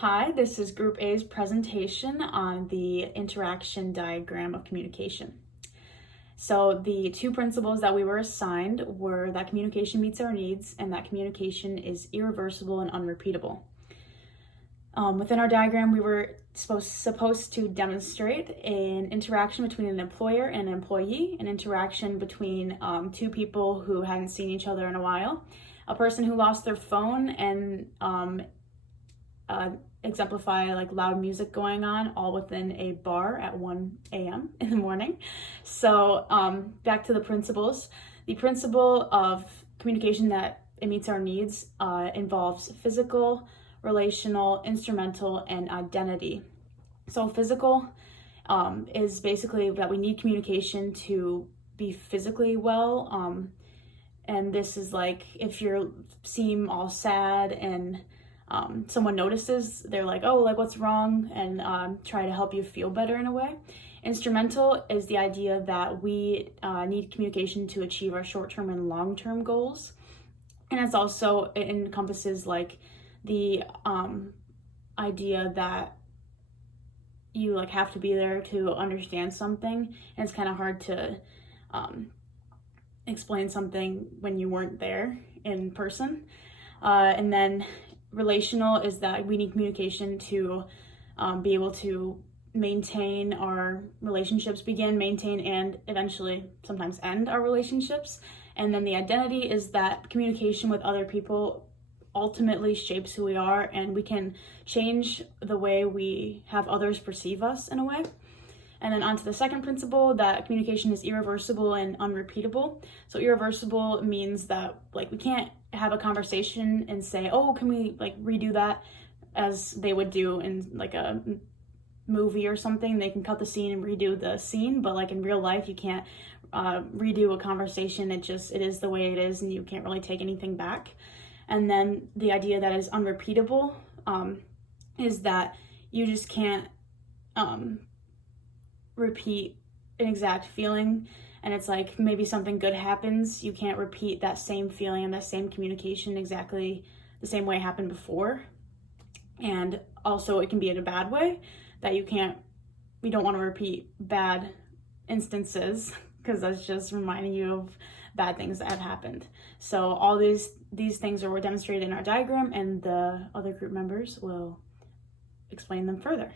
Hi, this is Group A's presentation on the interaction diagram of communication. So the two principles that we were assigned were that communication meets our needs and that communication is irreversible and unrepeatable. Within our diagram, we were supposed to demonstrate an interaction between an employer and an employee, an interaction between two people who hadn't seen each other in a while, a person who lost their phone, and exemplify like loud music going on all within a bar at 1 a.m. in the morning. So back to the principles. The principle of communication that it meets our needs involves physical, relational, instrumental, and identity. So physical is basically that we need communication to be physically well. And this is like if you seem all sad and someone notices, they're like, oh, like what's wrong, and try to help you feel better in a way. Instrumental is the idea that we need communication to achieve our short-term and long-term goals. And it encompasses like the idea that you like have to be there to understand something, and it's kind of hard to explain something when you weren't there in person. And then relational is that we need communication to be able to maintain our relationships, maintain, and eventually sometimes end our relationships. And then the identity is that communication with other people ultimately shapes who we are, and we can change the way we have others perceive us in a way. And then on to the second principle, that communication is irreversible and unrepeatable. So irreversible means that like we can't have a conversation and say, oh, can we like redo that, as they would do in like a movie or something. They can cut the scene and redo the scene, but like in real life you can't redo a conversation. It is the way it is, and you can't really take anything back. And then the idea that is unrepeatable is that you just can't repeat an exact feeling, and it's like maybe something good happens, you can't repeat that same feeling and that same communication exactly the same way it happened before. And also it can be in a bad way, that we don't want to repeat bad instances because that's just reminding you of bad things that have happened. So all these things were demonstrated in our diagram, and the other group members will explain them further.